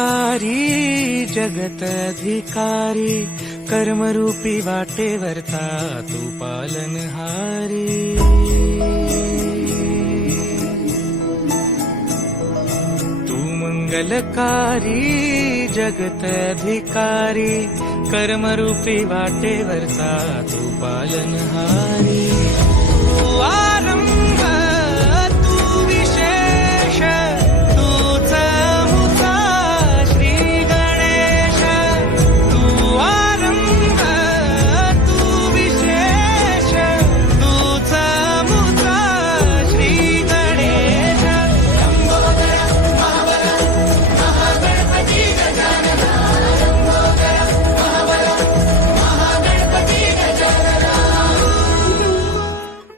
मंगलकारी जगत अधिकारी कर्मरूपी वाटेवरचा तू पालनहारी। तू मंगलकारी जगत अधिकारी कर्मरूपी वाटेवरचा तू पालनहारी।